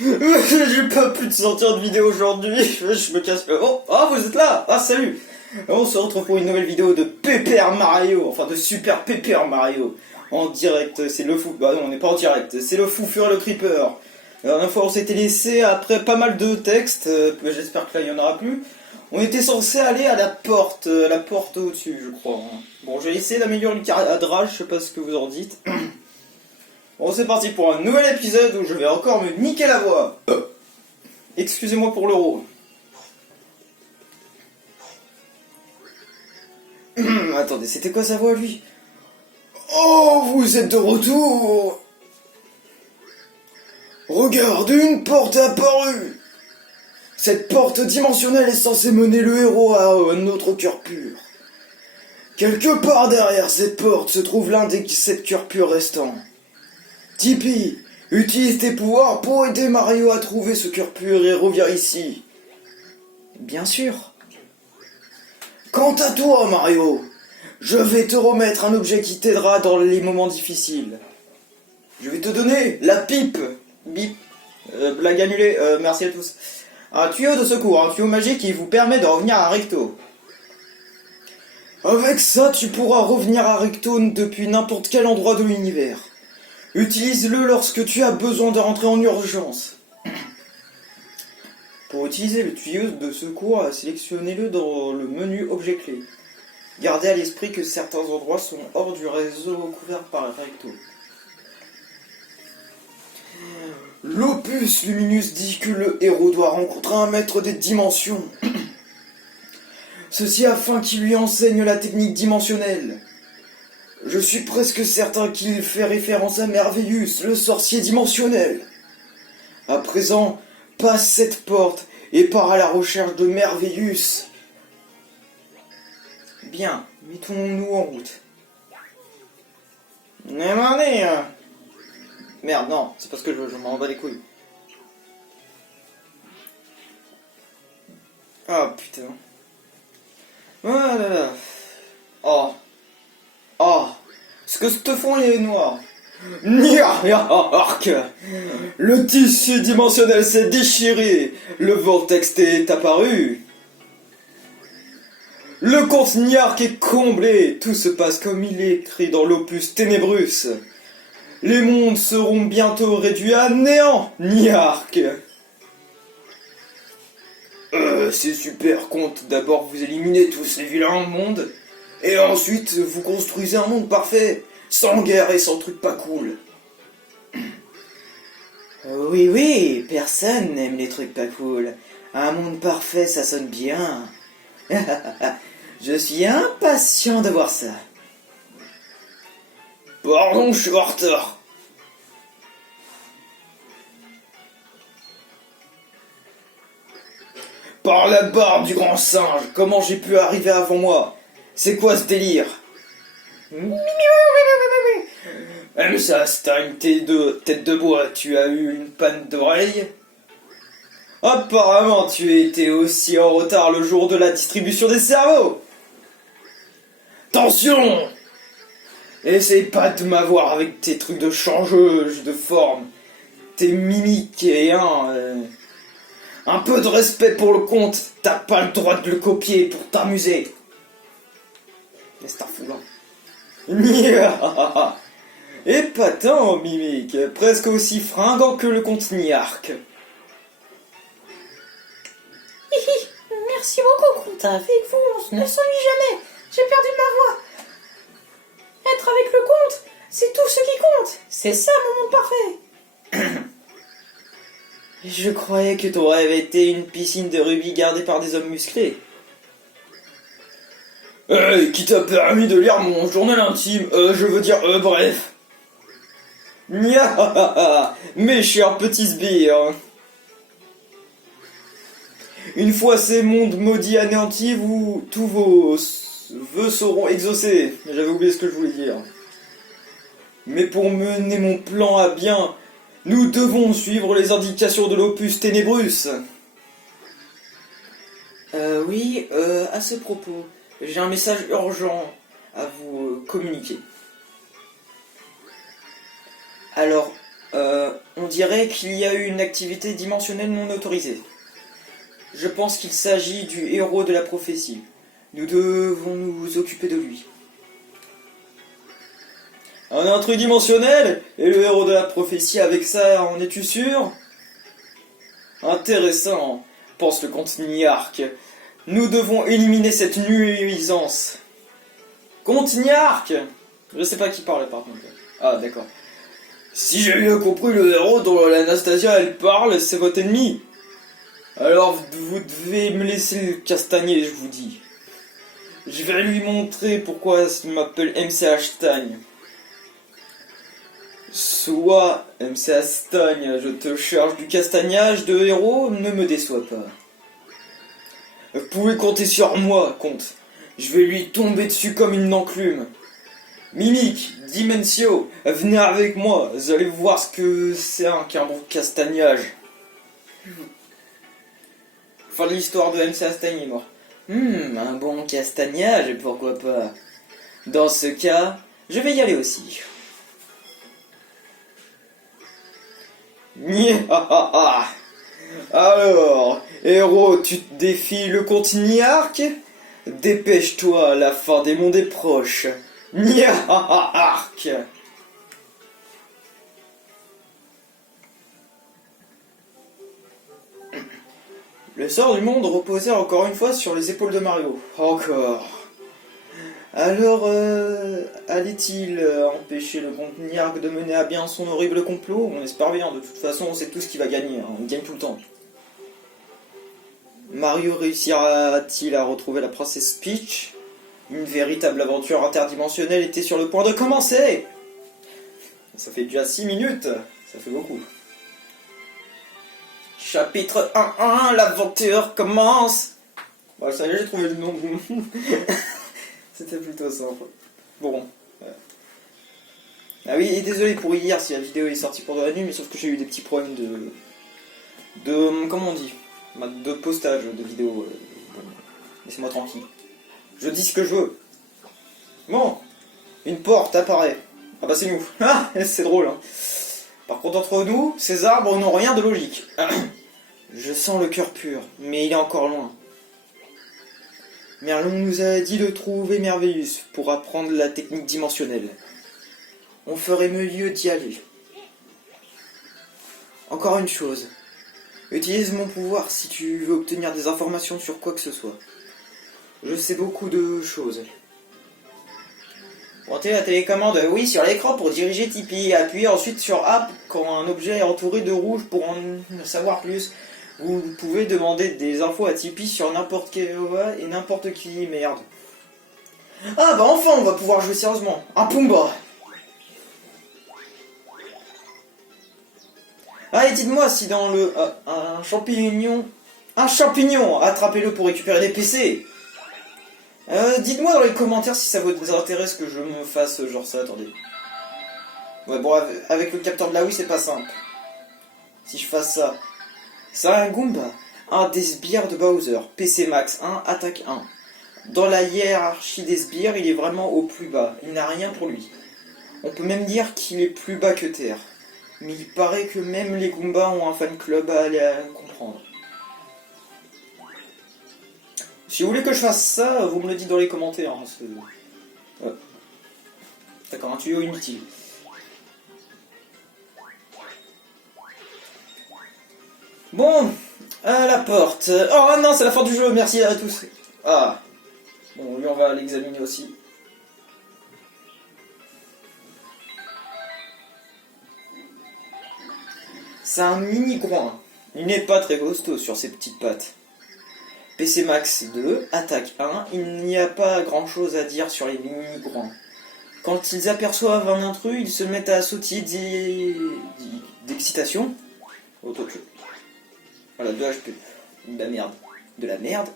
J'ai pas pu te sortir de vidéo aujourd'hui, je me casse. Oh, ah, vous êtes là. Ah, salut. On se retrouve pour une nouvelle vidéo de Paper Mario, enfin de Super Paper Mario. En direct, c'est le fou. Bah non, on n'est pas en direct, c'est le fou fur le creeper. La dernière fois, on s'était laissé après pas mal de textes, j'espère que là il y en aura plus. On était censé aller à la porte au-dessus, je crois. Bon, j'ai essayé d'améliorer le cadrage, je sais pas ce que vous en dites. Bon, c'est parti pour un nouvel épisode où je vais encore me niquer la voix. Excusez-moi pour l'euro. Attendez, c'était quoi sa voix, lui? Oh, vous êtes de retour. Regarde, une porte est apparue. Cette porte dimensionnelle est censée mener le héros à un autre cœur pur. Quelque part derrière cette porte se trouve l'un des 7 cœurs purs restants. Tipeee, utilise tes pouvoirs pour aider Mario à trouver ce cœur pur et reviens ici. Bien sûr. Quant à toi, Mario, je vais te remettre un objet qui t'aidera dans les moments difficiles. Je vais te donner la pipe. Bip. Blague annulée, merci à tous. Un tuyau de secours, un tuyau magique qui vous permet de revenir à Recto. Avec ça, tu pourras revenir à Recto depuis n'importe quel endroit de l'univers. Utilise-le lorsque tu as besoin de rentrer en urgence. Pour utiliser le tuyau de secours, sélectionnez-le dans le menu objet clé. Gardez à l'esprit que certains endroits sont hors du réseau couvert par Recto. L'opus Luminus dit que le héros doit rencontrer un maître des dimensions. Ceci afin qu'il lui enseigne la technique dimensionnelle. Je suis presque certain qu'il fait référence à Merveillus, le sorcier dimensionnel. À présent, passe cette porte et pars à la recherche de Merveillus. Bien, mettons-nous en route. Merde, non, c'est parce que je m'en bats les couilles. Ah, putain. Voilà. Oh. Oh. Ce que te font les noirs. Niark. Le tissu dimensionnel s'est déchiré. Le vortex est apparu. Le compte Niark est comblé. Tout se passe comme il est écrit dans l'opus Ténébrus. Les mondes seront bientôt réduits à néant, Niark. C'est super, compte. D'abord vous éliminez tous les vilains du monde, et ensuite vous construisez un monde parfait, sans guerre et sans trucs pas cool. Oui, personne n'aime les trucs pas cool. Un monde parfait, ça sonne bien. Je suis impatient de voir ça. Pardon, je suis en retard. Par la barbe du grand singe, comment j'ai pu arriver avant moi? C'est quoi ce délire? Même ça, si t'as une tête de bois, tu as eu une panne d'oreille? Apparemment, tu étais aussi en retard le jour de la distribution des cerveaux. Attention! Essaye pas de m'avoir avec tes trucs de changeuse de forme, tes mimiques et un peu de respect pour le compte, t'as pas le droit de le copier pour t'amuser. Laisse ta foulant. Épatant, mimique, presque aussi fringant que le compte Niark. Merci beaucoup, compte. Avec vous, on ne s'ennuie jamais. J'ai perdu ma voix. Être avec le compte, c'est tout ce qui compte. C'est ça mon monde parfait. Je croyais que ton rêve était une piscine de rubis gardée par des hommes musclés. Qui t'a permis de lire mon journal intime, bref. Mes chers petits sbires. Une fois ces mondes maudits anéantis, tous vos vœux seront exaucés. J'avais oublié ce que je voulais dire. Mais pour mener mon plan à bien, nous devons suivre les indications de l'opus Ténébrus. Oui, à ce propos, j'ai un message urgent à vous communiquer. Alors, On dirait qu'il y a eu une activité dimensionnelle non autorisée. Je pense qu'il s'agit du héros de la prophétie. Nous devons nous occuper de lui. Un intrus dimensionnel? Et le héros de la prophétie avec ça, en es-tu sûr? Intéressant, pense le comte Niark. Nous devons éliminer cette nuisance. Comte Niark! Je sais pas qui parle par contre. Ah d'accord. Si j'ai bien compris, le héros dont l'Anastasia elle parle, c'est votre ennemi. Alors vous devez me laisser le castagner, je vous dis. Je vais lui montrer pourquoi il m'appelle MC Stagne. Soit MC Stagne, je te charge du castagnage de héros, ne me déçois pas. Vous pouvez compter sur moi, comte. Je vais lui tomber dessus comme une enclume. Mimique, Dimensio, venez avec moi, vous allez voir ce que c'est qu'un bon castagnage. Fin de l'histoire de MC Stagne est mort. Un bon castagnage, pourquoi pas. Dans ce cas, je vais y aller aussi. Alors, héros, tu te défies le comte Niark? Dépêche-toi, la fin des mondes est proche. Niark. Le sort du monde reposait encore une fois sur les épaules de Mario. Encore. Alors, allait-il empêcher le comte Niark de mener à bien son horrible complot? On espère bien, de toute façon on sait tous qui va gagner, hein. On gagne tout le temps. Mario réussira-t-il à retrouver la princesse Peach? Une véritable aventure interdimensionnelle était sur le point de commencer. Ça fait déjà 6 minutes, ça fait beaucoup. Chapitre 1.1, l'aventure commence. Bon, ça y est, j'ai trouvé le nom. C'était plutôt simple. Bon. Ah oui, et désolé pour hier si la vidéo est sortie pendant la nuit, mais sauf que j'ai eu des petits problèmes comment on dit, de postage de vidéos. Laissez-moi tranquille. Je dis ce que je veux. Bon. Une porte apparaît. Ah bah c'est nous. Ah, c'est drôle. Hein. Par contre, entre nous, ces arbres n'ont rien de logique. Je sens le cœur pur, mais il est encore loin. Merlon nous a dit de trouver Merveillus pour apprendre la technique dimensionnelle. On ferait mieux d'y aller. Encore une chose. Utilise mon pouvoir si tu veux obtenir des informations sur quoi que ce soit. Je sais beaucoup de choses. Montez la télécommande, oui, sur l'écran pour diriger Tipeee. Appuyez ensuite sur App quand un objet est entouré de rouge pour en savoir plus. Vous pouvez demander des infos à Tipeee sur n'importe quel et n'importe qui, merde. Ah bah enfin on va pouvoir jouer sérieusement. Un Pumba. Ah et dites-moi si dans le... un champignon... Un champignon. Attrapez-le pour récupérer des PC. Dites-moi dans les commentaires si ça vous intéresse que je me fasse genre ça, attendez. Ouais bon, avec le capteur de la Wii c'est pas simple. Si je fasse ça... C'est un Goomba, un des sbires de Bowser, PC Max 1, attaque 1. Dans la hiérarchie des sbires, il est vraiment au plus bas, il n'a rien pour lui. On peut même dire qu'il est plus bas que Terre. Mais il paraît que même les Goombas ont un fan club à aller comprendre. Si vous voulez que je fasse ça, vous me le dites dans les commentaires. Hein, ouais. D'accord, un tuyau inutile. Bon, à la porte. Oh non, c'est la fin du jeu, merci à tous. Ah, bon, lui on va l'examiner aussi. C'est un mini groin. Il n'est pas très costaud sur ses petites pattes. PC Max 2, attaque 1, il n'y a pas grand chose à dire sur les mini groins. Quand ils aperçoivent un intrus, ils se mettent à sautiller d'excitation. Voilà, 2 HP. De la merde. De la merde.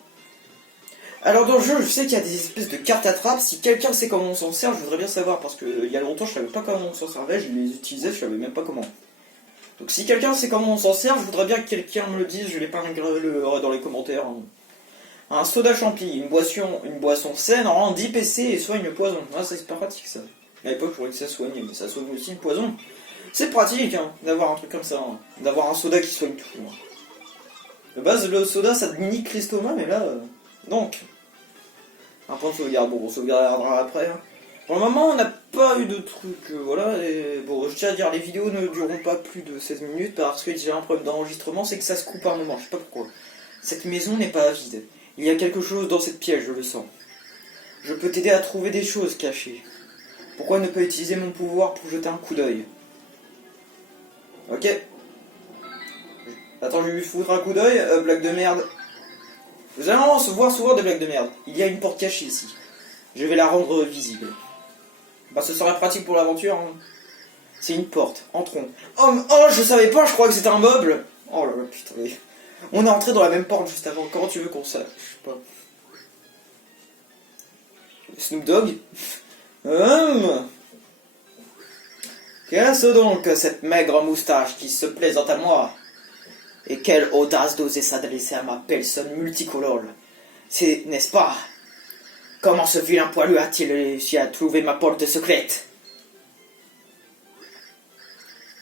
Alors dans le jeu, je sais qu'il y a des espèces de cartes à trappe. Si quelqu'un sait comment on s'en sert, je voudrais bien savoir. Parce que il y a longtemps, je savais pas comment on s'en servait. Je les utilisais, je savais même pas comment. Donc si quelqu'un sait comment on s'en sert, je voudrais bien que quelqu'un me le dise. Je l'épinglerai dans les commentaires. Un soda champi, une boisson saine rend 10 PC et soigne le poison. Ah, c'est pas pratique ça. À l'époque, je croyais que ça soignait, mais ça soigne aussi le poison. C'est pratique, hein, d'avoir un truc comme ça, hein. D'avoir un soda qui soigne tout. Hein. De base, le soda, ça te nique l'estomac, mais là... Donc, un point de sauvegarde. Bon, on sauvegardera après. Hein. Pour le moment, on n'a pas eu de truc, voilà. Et bon, je tiens à dire, les vidéos ne dureront pas plus de 16 minutes parce que j'ai un problème d'enregistrement, c'est que ça se coupe à un moment, je sais pas pourquoi. Cette maison n'est pas vide. Il y a quelque chose dans cette pièce, je le sens. Je peux t'aider à trouver des choses cachées. Pourquoi ne pas utiliser mon pouvoir pour jeter un coup d'œil? Ok. Attends, je vais lui foutre un coup d'œil, blague de merde. Vous allez se voir souvent des blagues de merde. Il y a une porte cachée ici. Je vais la rendre visible. Bah, ce sera pratique pour l'aventure. Hein. C'est une porte. Entrons. Oh, je savais pas, je croyais que c'était un meuble. Oh là là, putain. Mais... On est entré dans la même porte juste avant. Comment tu veux qu'on sache? Je sais pas. Snoop Dogg. Qu'est-ce donc que cette maigre moustache qui se plaisante à moi? Et quelle audace d'oser s'adresser à ma personne multicolore. C'est, n'est-ce pas? Comment ce vilain poilu a-t-il réussi à trouver ma porte secrète?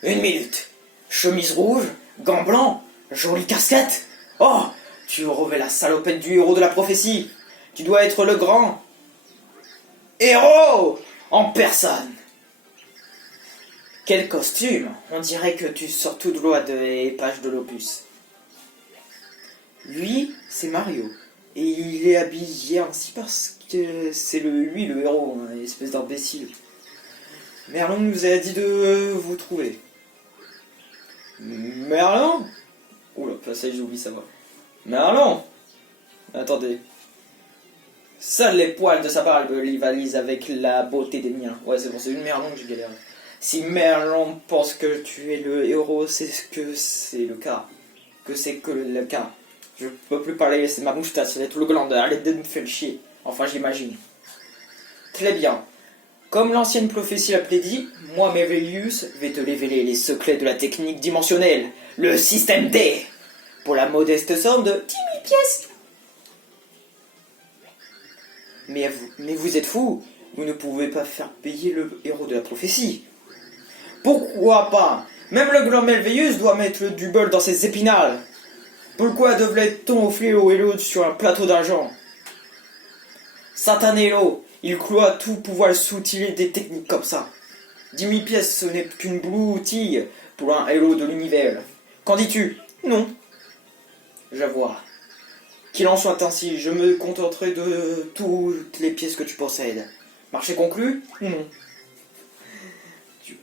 Une minute. Chemise rouge, gants blancs, jolie casquette. Oh, tu revêts la salopette du héros de la prophétie. Tu dois être le grand héros en personne. Quel costume! On dirait que tu sors tout droit des pages de l'opus. Lui, c'est Mario. Et il est habillé ainsi parce que c'est lui le héros, hein, espèce d'imbécile. Merlin nous a dit de vous trouver. Merlin? Oula, ça y est, j'ai oublié sa voix. Merlin! Attendez. Seuls les poils de sa barbe rivalisent avec la beauté des miens. Ouais, c'est bon, c'est une Merlin que j'ai galéré. Si Merlin pense que tu es le héros, c'est que c'est le cas. Que c'est que le cas. Je peux plus parler, c'est ma moustache, c'est tout le gland. Arrête de me faire chier. Enfin, j'imagine. Très bien. Comme l'ancienne prophétie l'a prédit, moi, Merveillus, vais te révéler les secrets de la technique dimensionnelle, le système D, pour la modeste somme de 10 000 pièces. Mais vous êtes fou. Vous ne pouvez pas faire payer le héros de la prophétie. Pourquoi pas? Même le grand Merveilleux doit mettre du bol dans ses épinards. Pourquoi devrait-on offrir au héros sur un plateau d'argent? Satanello, il croit tout pouvoir s'outiller des techniques comme ça. 10 000 pièces, ce n'est qu'une broutille pour un héros de l'univers. Qu'en dis-tu? Non. Je vois. Qu'il en soit ainsi, je me contenterai de toutes les pièces que tu possèdes. Marché conclu? Non.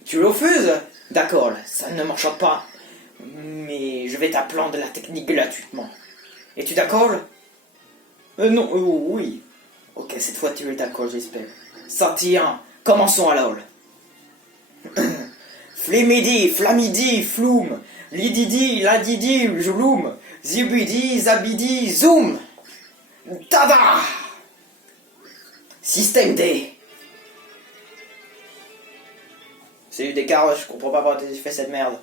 Tu refuses? D'accord, ça ne m'enchante pas. Mais je vais t'apprendre la technique gratuitement. Es-tu d'accord? Non, oui. Ok, cette fois tu es d'accord, j'espère. Sortir, commençons alors. Flémidi, flamidi, floum. Lididi, ladidi, jouloum. Zibidi, zabidi, zoom. Tada! Système D. C'est du décart, je comprends pas pourquoi t'as fait cette merde.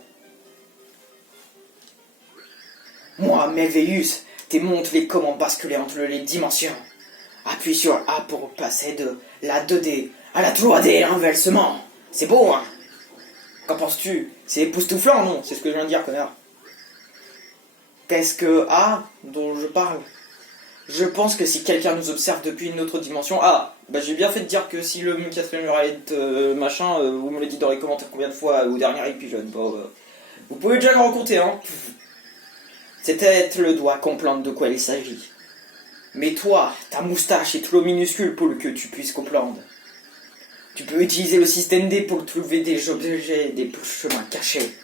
Moi, Merveillus, t'es montré comment basculer entre les dimensions. Appuie sur A pour passer de la 2D à la 3D inversement. C'est beau, hein? Qu'en penses-tu? C'est époustouflant, non? C'est ce que je viens de dire, connard. Qu'est-ce que A dont je parle? Je pense que si quelqu'un nous observe depuis une autre dimension... Ah, bah j'ai bien fait de dire que si le quatrième muraille machin, vous me le dites dans les commentaires combien de fois au dernier épisode. Bon, vous pouvez déjà le rencontrer, hein. C'est peut-être le doigt comprendre de quoi il s'agit. Mais toi, ta moustache est trop minuscule pour que tu puisses comprendre. Tu peux utiliser le système D pour trouver des objets, des chemins cachés.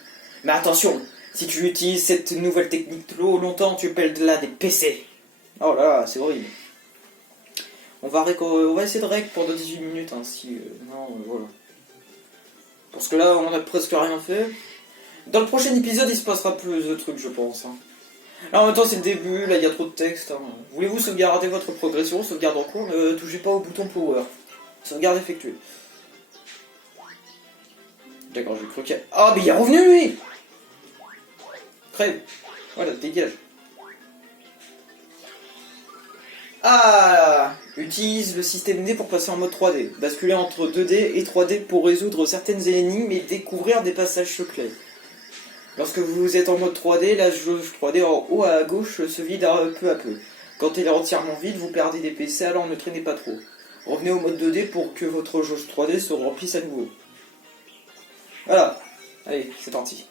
Mais attention, si tu utilises cette nouvelle technique trop longtemps, tu perds là des PC. Oh là là, c'est horrible. On va essayer de rec pendant 18 minutes, hein, si... non, voilà. Parce que là, on a presque rien fait. Dans le prochain épisode, il se passera plus de trucs, je pense. Hein. Là, en même temps, c'est le début, là, il y a trop de texte. Hein. Voulez-vous sauvegarder votre progression, sauvegarde en cours, ne touchez pas au bouton Power. Sauvegarde effectuée. D'accord, j'ai cru qu'il y a... Ah, mais il est revenu, lui! Crève. Voilà, dégage. Ah! Utilise le système D pour passer en mode 3D. Basculer entre 2D et 3D pour résoudre certaines énigmes et découvrir des passages secrets. Lorsque vous êtes en mode 3D, la jauge 3D en haut à gauche se vide peu à peu. Quand elle est entièrement vide, vous perdez des PC, alors ne traînez pas trop. Revenez au mode 2D pour que votre jauge 3D se remplisse à nouveau. Voilà. Allez, c'est parti.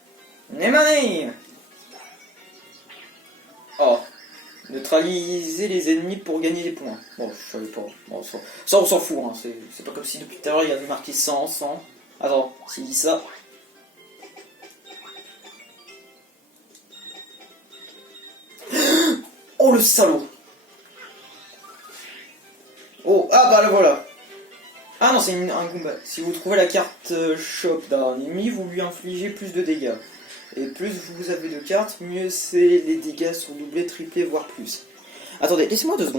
Nemani! Oh. Neutraliser les ennemis pour gagner des points. Bon, je savais pas. Bon, ça on s'en fout, hein. C'est pas comme si depuis tout à l'heure il y avait marqué 100, 100. Attends, s'il dit ça... Oh le salaud! Oh, ah bah là voilà! Ah non, c'est un Goomba. Si vous trouvez la carte shop d'un ennemi, vous lui infligez plus de dégâts. Et plus vous avez de cartes, mieux c'est, les dégâts sont doublés, triplés, voire plus. Attendez, laissez-moi 2 secondes.